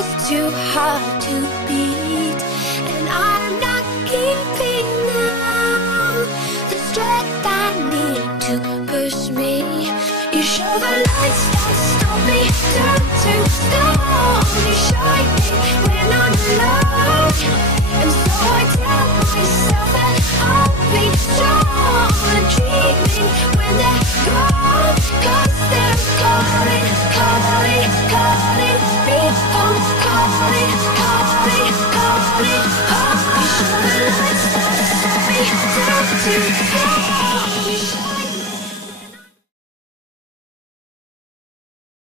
is too hard to beat, and I'm not keeping now the strength I need to push me. You show the lights that stop me, turn to stone. You shine me when I'm